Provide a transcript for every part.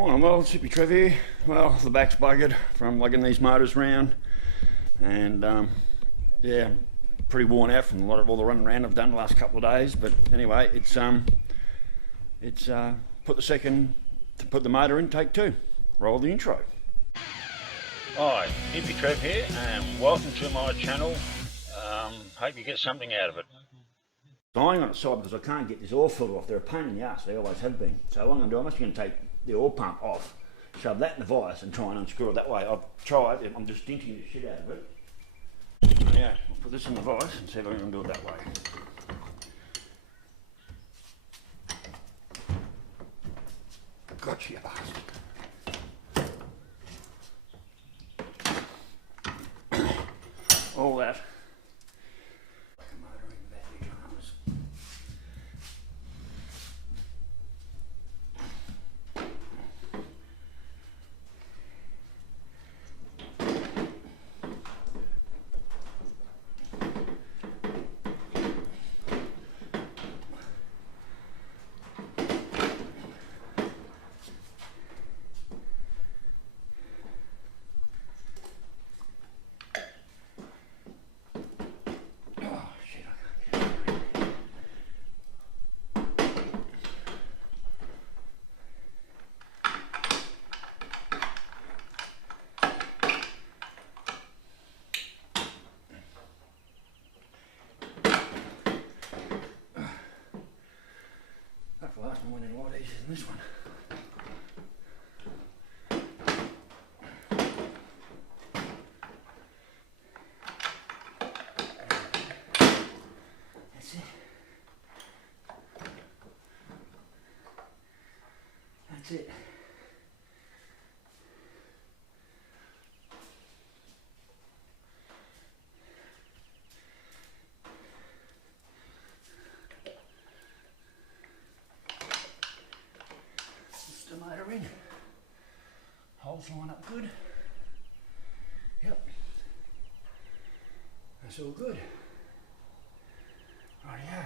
Morning, well, it's Hippy Trev here. Well, the back's buggered from lugging these motors round, and yeah, pretty worn out from all the running around I've done the last couple of days. But anyway, it's put the motor in, take two. Roll the intro. Hi, Hippy Trev here, and welcome to my channel. Hope you get something out of it. Dying on its side because I can't get this oil filter off. They're a pain in the ass, they always have been. So what I'm going to do, I'm actually going to take the oil pump off, shove that in the vise and try and unscrew it that way. I've tried, I'm just stinting the shit out of it. Yeah, I'll put this in the vise and see if I can do it that way. Gotcha, you bastard. All that. The last one went in a lot easier than this one. That's it. That's it. The motor in. Holes line up good. Yep. That's all good. Rightio.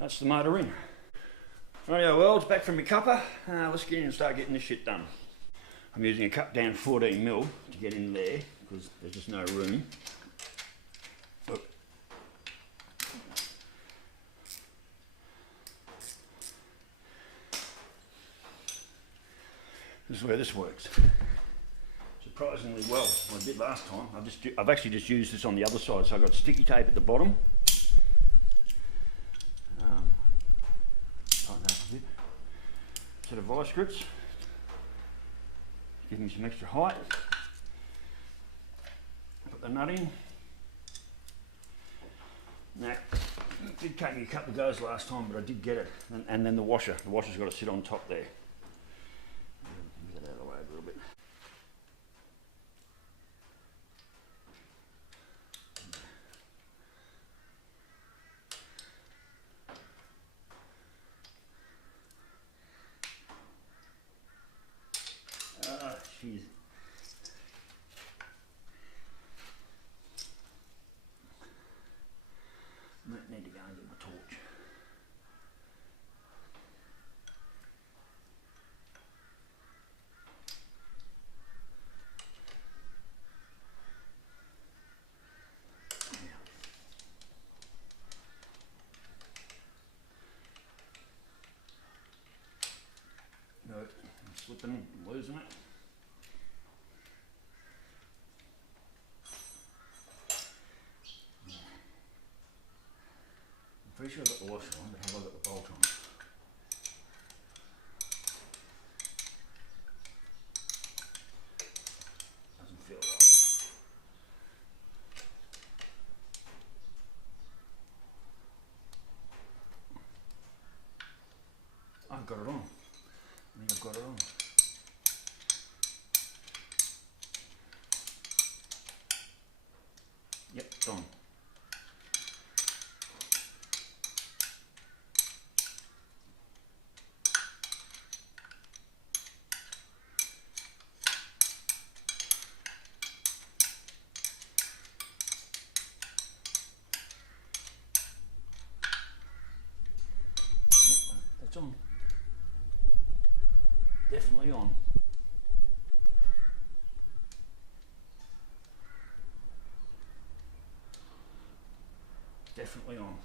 That's the motor in. Rightio, well, it's back from my cuppa. Let's get in and start getting this shit done. I'm using a cut down 14mm to get in there because there's just no room. Look. This is where this works. Surprisingly well. I did last time. I've actually just used this on the other side, so I've got sticky tape at the bottom. Tighten that up a bit. Set of vice grips. Give me some extra height. Put the nut in. Now, it did take me a couple of goes last time, but I did get it. And then the washer. The washer's got to sit on top there. Get out of the way a little bit. Ah, jeez. Might need to go and get my torch. No, I'm slipping, losing it. I'm pretty sure I've got the washer on, but have I got the bolt on? Doesn't feel right. I've got it on. I think I've got it on. Yep, it's on. It's on. Definitely on. Definitely on.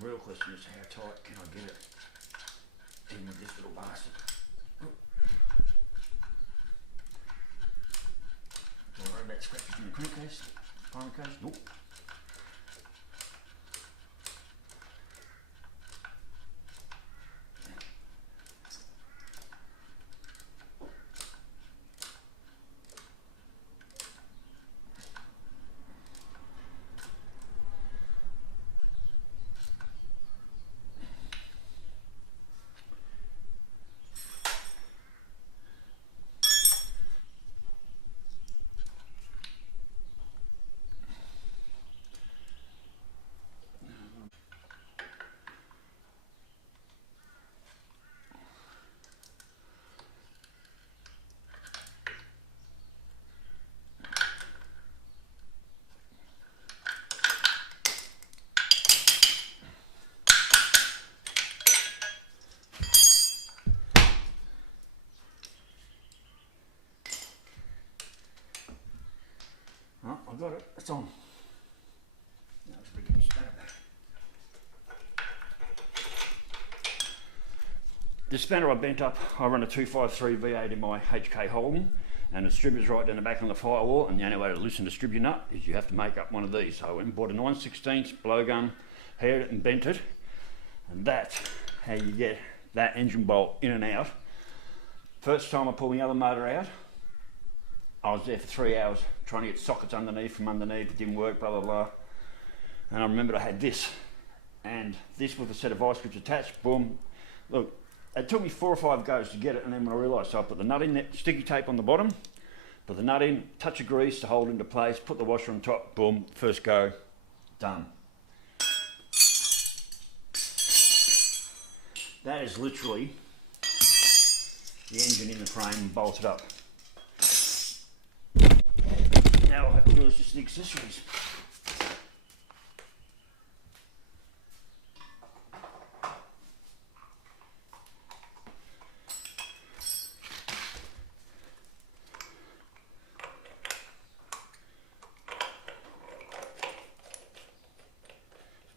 The real question is how tight can I get it in with this little bastard? Don't worry about scratches in the crankcase, primary case. Nope. Oh, I got it. It's on. Now let's bring the spanner back. This spanner I bent up, I run a 253 V8 in my HK Holden, and the distributor's right down the back on the firewall, and the only way to loosen the distributor nut is you have to make up one of these. So I went and bought a 9/16 blowgun, heated it and bent it, and that's how you get that engine bolt in and out. First time I pulled the other motor out, I was there for 3 hours trying to get sockets underneath from underneath. It didn't work, blah, blah, blah. And I remembered I had this, and this with a set of vice grips attached, boom. Look, it took me 4 or 5 goes to get it, and then when I realised, so I put the nut in there, sticky tape on the bottom, put the nut in, touch of grease to hold into place, put the washer on top, boom, first go, done. That is literally the engine in the frame bolted up. Now all I have to do is just the accessories.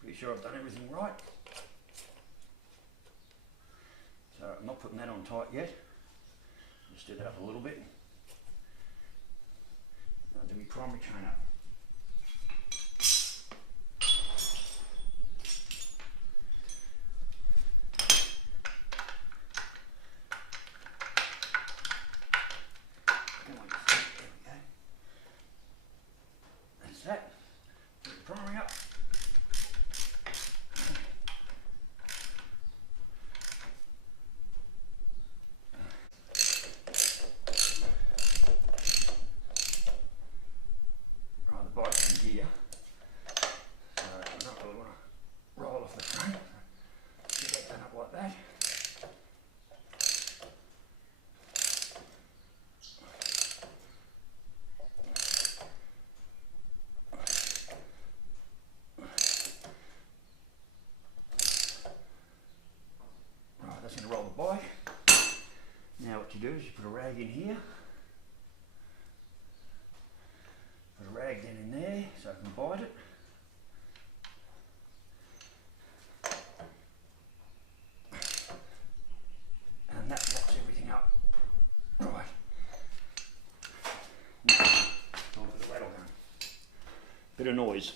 Pretty sure I've done everything right. So I'm not putting that on tight yet. Just do that up a little bit. Now do my primary chain up. Come on, there we go. That's that. Put the primary up. That's going to roll the bike. Now what you do is you put a rag in here. Put a rag then in there so I can bite it. And that locks everything up. Right. Now, time for the rattle gun. Bit of noise.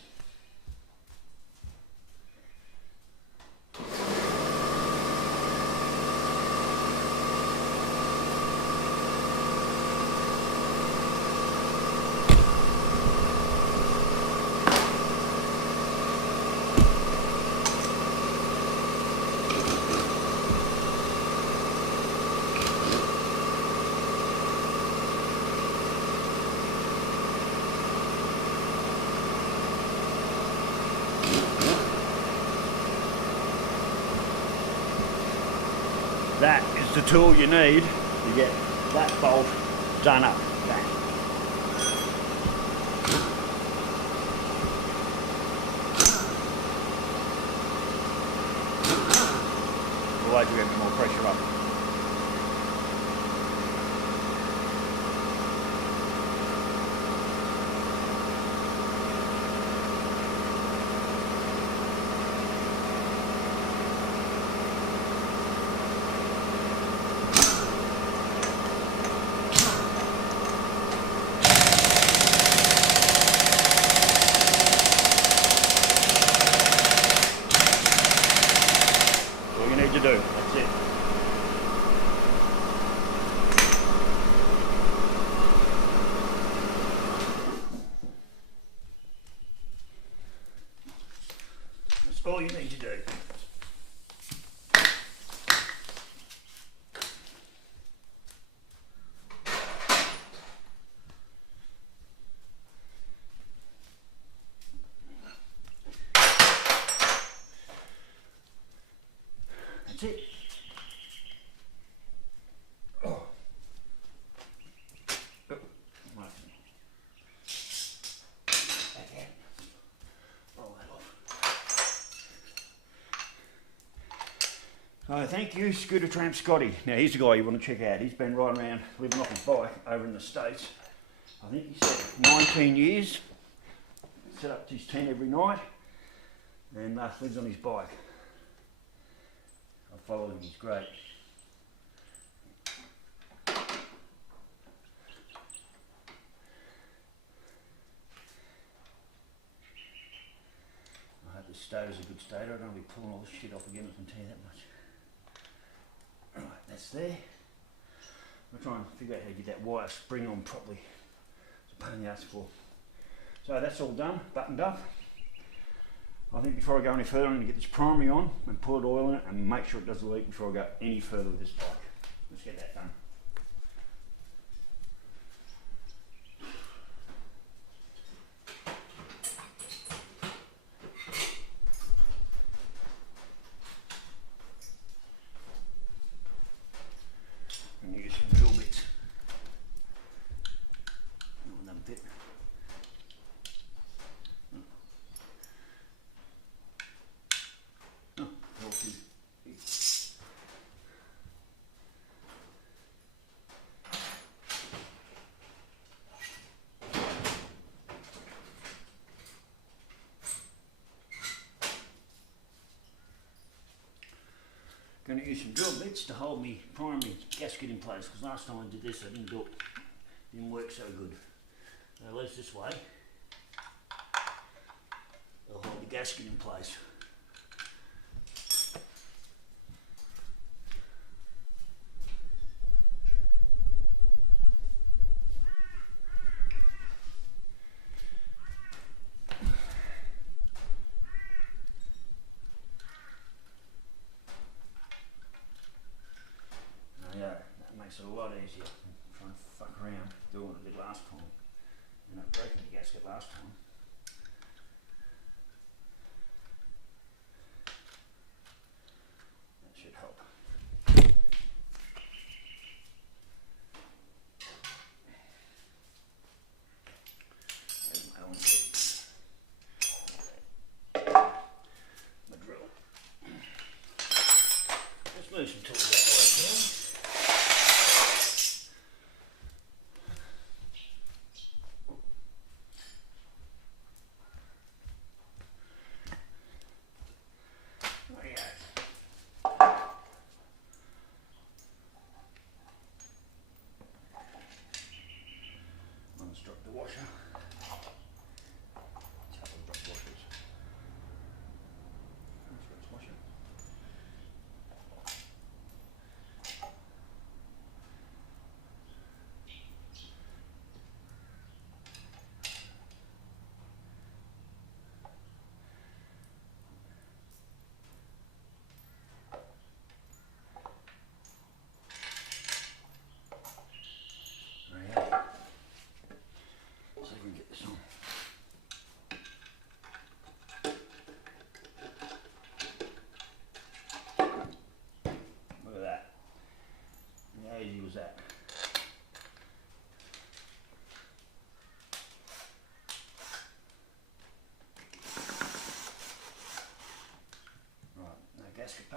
that is the tool you need to get that bolt done up. Bang. Otherwise you get more pressure up. To do. That's it. That's all you need to do. That's it. So thank you, Scooter Tramp Scotty. Now he's the guy you want to check out. He's been riding around living off his bike over in the States. I think he said 19 years. Set up his tent every night and lives on his bike. I follow him, he's great. I hope this stator's a good stator. I don't want to be pulling all this shit off again, I can tell you that much. Alright, that's there. I'm trying to figure out how to get that wire spring on properly. It's a pain in the ass for. So that's all done, buttoned up. I think before I go any further, I'm going to get this primary on and pour oil in it and make sure it doesn't leak before I go any further with this bike. Let's get that done. I'm going to use some drill bits. Another bit. Going to use some drill bits to hold me primary gasket in place, because last time I did this I didn't do it, didn't work so good. At least this way they'll hold the gasket in place. Makes it a lot easier than trying to fuck around doing what I did last time and not breaking the gasket last time. That should help. There's my own seat. My drill. Let's move some tools out the way here. Unstrap the washer. Tap and drop washers. Unstrap the washer.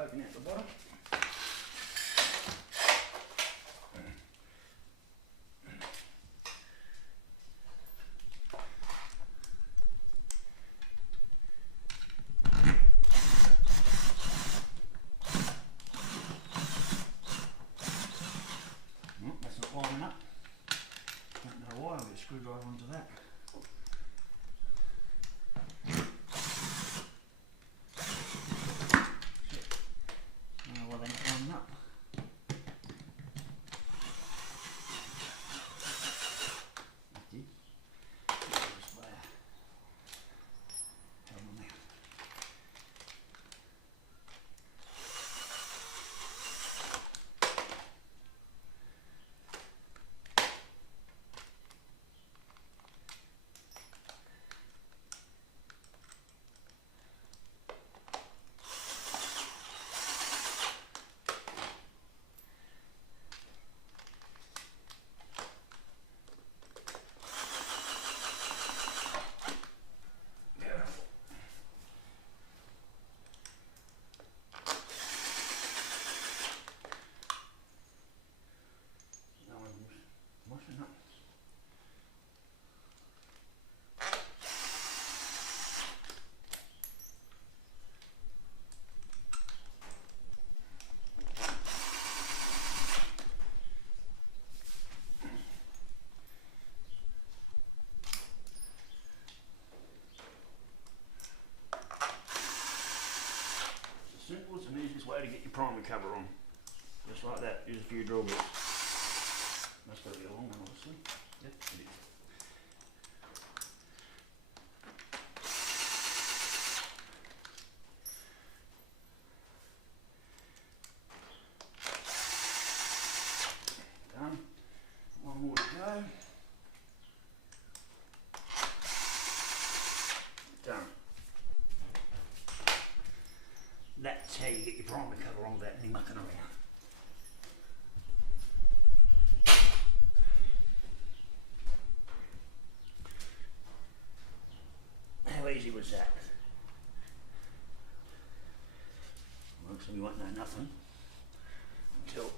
poking out the bottom. That's not lining up. Don't know why. I'll get a screwdriver onto that. Simplest and easiest way to get your primer cover on. Just like that, use a few drill bits. That's got to be a long one, obviously. Yep, it is. Done. One more to go. Done. That's how you get your primer cover on without any mucking around. How easy was that? Well, so we won't know nothing until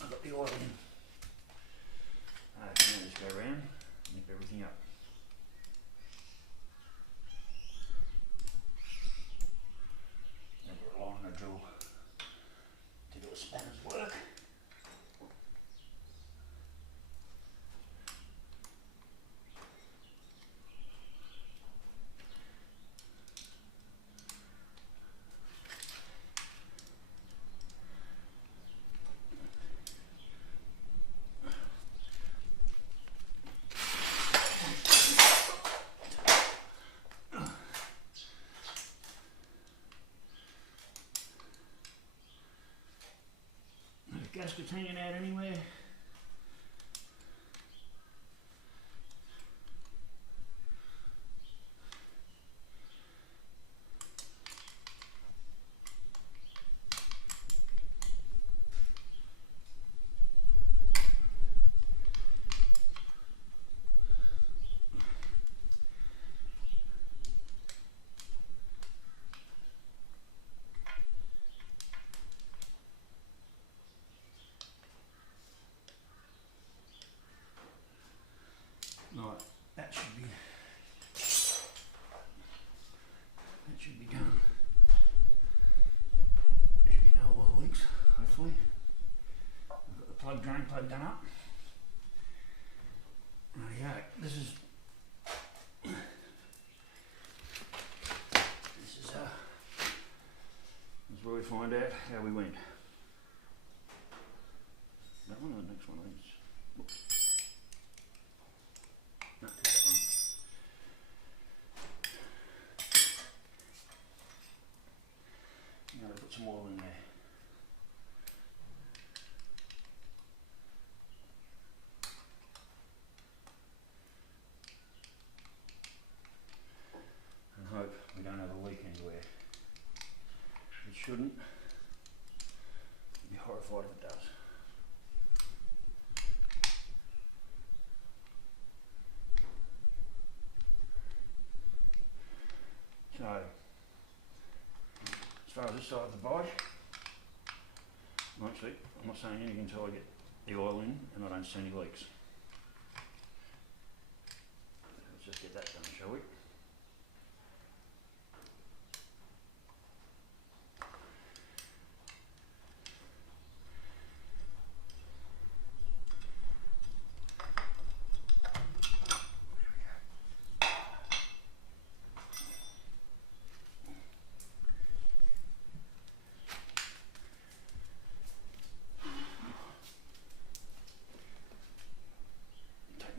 I've got the oil in. Okay, now just go around and nip everything up. Never rely on a drill to do a spanner's work. Gasket hanging out anywhere. Right, that should be done. Should be no oil leaks, hopefully. I've got the drain plug done up. Rightio, this is where we find out how we went. That one or the next one? I think it's, whoops. No, that one. Now to put some oil in there. And hope we don't have a leak anywhere. It shouldn't. I'd be horrified if it does. So, far as this side of the bike. Actually, I'm not saying anything until I get the oil in and I don't see any leaks. Let's just get that done, shall we?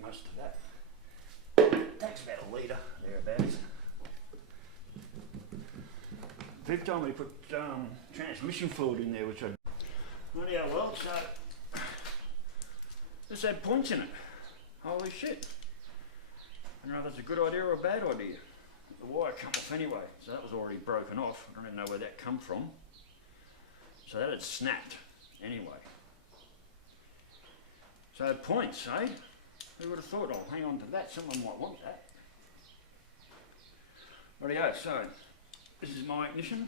Most of that. Takes about a litre, thereabouts. Fifth time we put transmission fluid in there, which I... Rightio, well, so... This had points in it. Holy shit. I don't know if that's a good idea or a bad idea. The wire come off anyway, so that was already broken off. I don't even know where that come from. So that had snapped anyway. So points, eh? Who would have thought, I'll hang on to that, someone might want that. Rightio, so this is my ignition.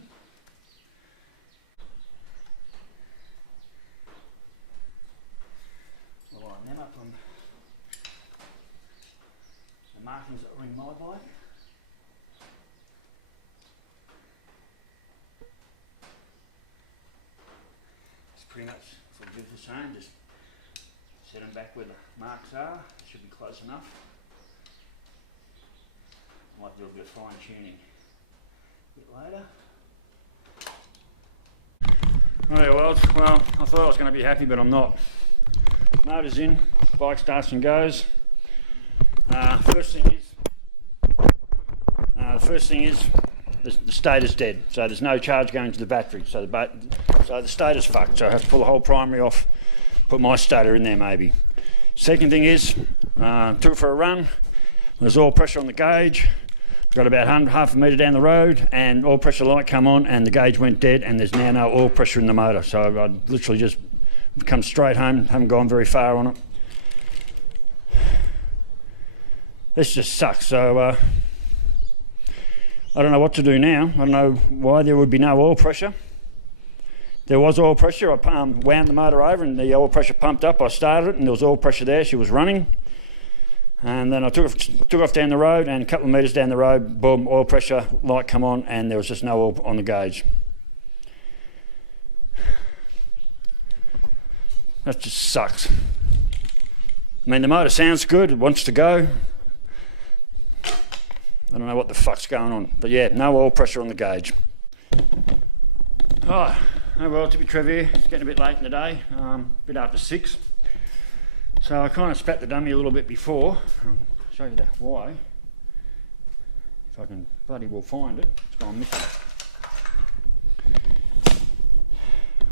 I'll line them up on the markings that were in my bike. It's pretty much sort of do the same, just set them back where the marks are, should be close enough. Might do a bit of fine tuning a bit later. Right, well, I thought I was going to be happy, but I'm not. Motor's in, bike starts and goes. First thing is the stator's dead, so there's no charge going to the battery, so the stator's fucked, so I have to pull the whole primary off, put my stator in there maybe. Second thing is, took it for a run, there's oil pressure on the gauge, got about half a metre down the road and oil pressure light come on and the gauge went dead and there's now no oil pressure in the motor, so I literally just come straight home, haven't gone very far on it. This just sucks, so I don't know what to do now. I don't know why there would be no oil pressure. There was oil pressure. I wound the motor over and the oil pressure pumped up. I started it and there was oil pressure there. She was running. And then I took off down the road and a couple of metres down the road, boom, oil pressure light come on and there was just no oil on the gauge. That just sucks. I mean, the motor sounds good, it wants to go. I don't know what the fuck's going on, but yeah, no oil pressure on the gauge. Oh well, Hippy Trev here. It's getting a bit late in the day, a bit after 6. So I kind of spat the dummy a little bit before. I'll show you why. If I can bloody well find it. It's gone missing.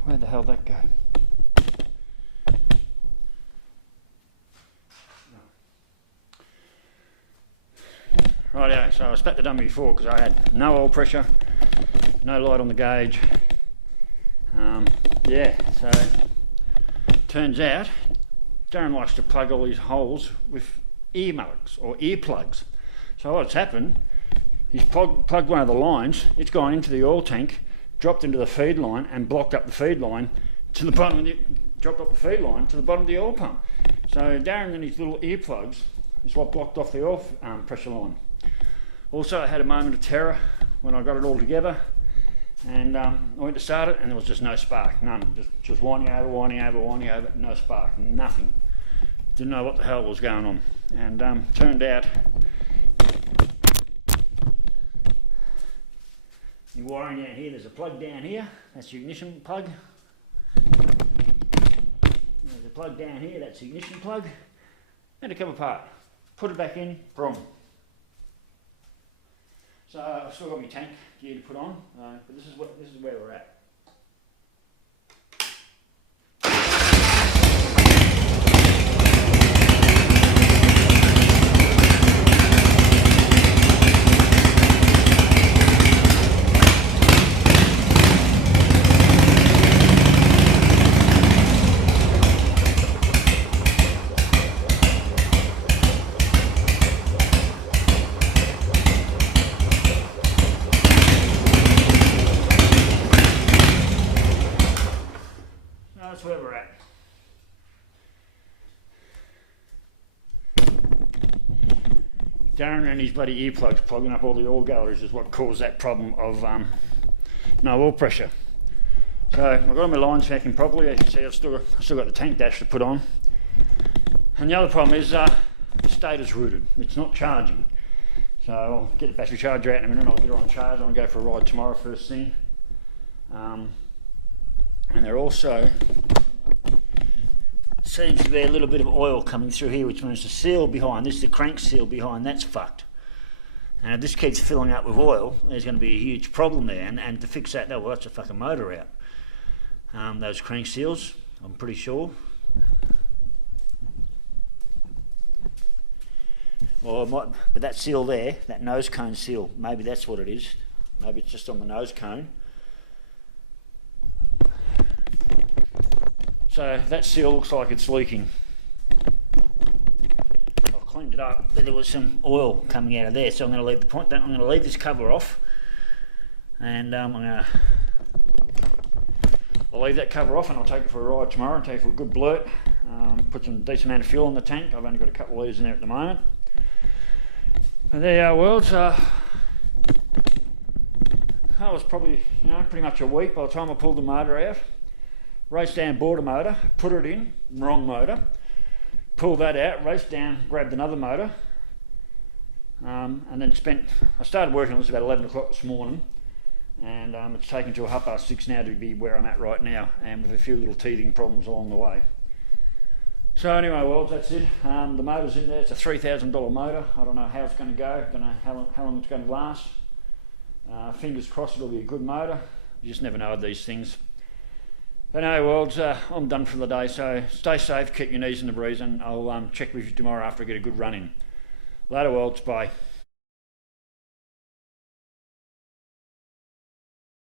Where the hell did that go? Rightio, so I spat the dummy before because I had no oil pressure, no light on the gauge. Yeah, so turns out Darren likes to plug all these holes with earmuffs or earplugs. So what's happened, he's plugged one of the lines, it's gone into the oil tank, dropped into the feed line and blocked up the feed line to the bottom of the, dropped up the feed line to the bottom of the oil pump. So Darren and his little earplugs is what blocked off the oil pressure line. Also, I had a moment of terror when I got it all together and I went to start it and there was just no spark, none. Just whining over, no spark, nothing. Didn't know what the hell was going on. And turned out the wiring down here, there's a plug down here, that's the ignition plug. There's a plug down here, that's the ignition plug. And it come apart. Put it back in, boom. So I've still got my tank gear to put on, but this is where we're at. Darren and his bloody earplugs plugging up all the oil galleries is what caused that problem of no oil pressure. So I've got all my lines vacuumed properly. As you can see, I've still got the tank dash to put on. And the other problem is the stator's rooted. It's not charging. So I'll get the battery charger out in a minute. I'll get it on charge. I'll go for a ride tomorrow first thing. And there also seems to be a little bit of oil coming through here, which means the seal behind, this is the crank seal behind, that's fucked. And if this keeps filling up with oil, there's going to be a huge problem there. And to fix that, well, that's a fucking motor out. Those crank seals, I'm pretty sure. Or it might, but that seal there, that nose cone seal, maybe that's what it is. Maybe it's just on the nose cone. So that seal looks like it's leaking. I've cleaned it up, but there was some oil coming out of there, so I'm going to leave I'm going to leave this cover off, and I'll leave that cover off, and I'll take it for a ride tomorrow and take it for a good blurt. Put some decent amount of fuel in the tank. I've only got a couple of litres in there at the moment. But there you are, worlds. That was probably, pretty much a week by the time I pulled the motor out. Raced down, bought a motor, put it in, wrong motor, pulled that out, raced down, grabbed another motor, and then I started working on this about 11 o'clock this morning, and it's taken till 6:30 now to be where I'm at right now, and with a few little teething problems along the way. So anyway, well, that's it. The motor's in there. It's a $3,000 motor. I don't know how it's going to go. Don't know how long it's going to last. Fingers crossed it'll be a good motor. You just never know with these things. But anyway, worlds, I'm done for the day. So stay safe, keep your knees in the breeze, and I'll check with you tomorrow after I get a good run in. Later, worlds. Bye.